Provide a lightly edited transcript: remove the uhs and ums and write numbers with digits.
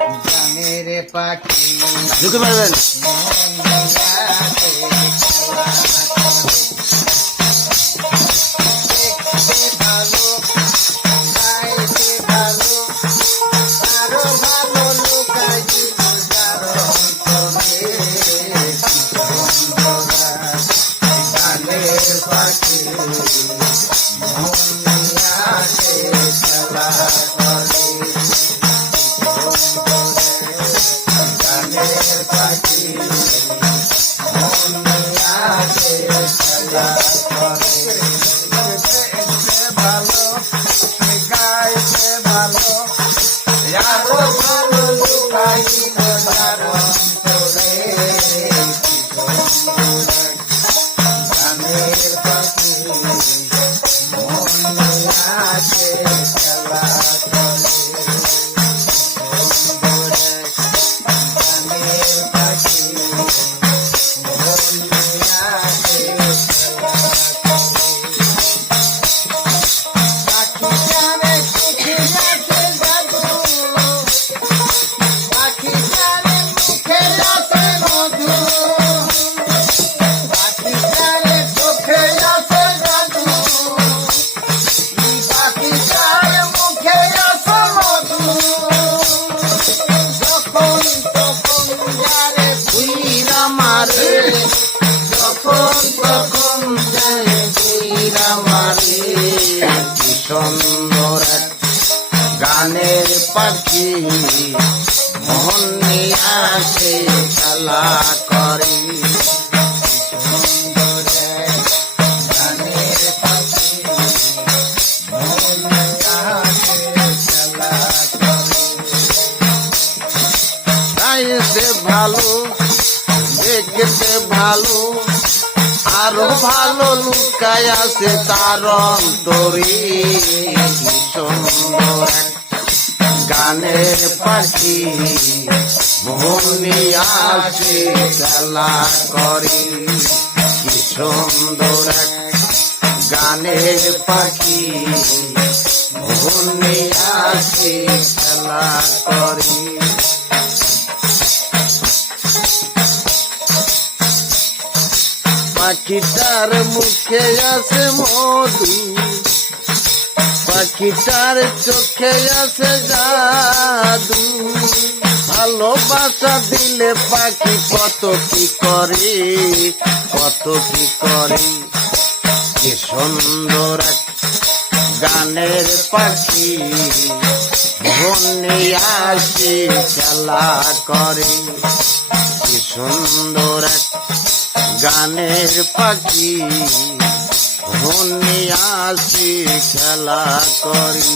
গানের পাখি ঢুকে পারবেন। সুন্দর গানের পাখি মন নিয়ে আসে খেলা করে। সুন্দর গানের পাখি মন নিয়ে আসে খেলা করে। গাইতে ভালো দেখতে ভালো আরো ভালো লুকায় আছে তার অন্তরে। সুন্দর গানের পাখি মন নিয়ে আসে খেলা করে। কি সুন্দর গানের পাখি মন নিয়ে আসে খেলা করে। পাখিটার মুখে আছে মধু, পাখিটার চোখে আছে জাদু। ভালোবাসা দিলে পাখি কত কি করে, কত কি করে। কি সুন্দর গানের পাখি মন নিয়ে আসে খেলা করে। কি সুন্দর গানের পাখি মন নিয়ে আসে খেলা করি।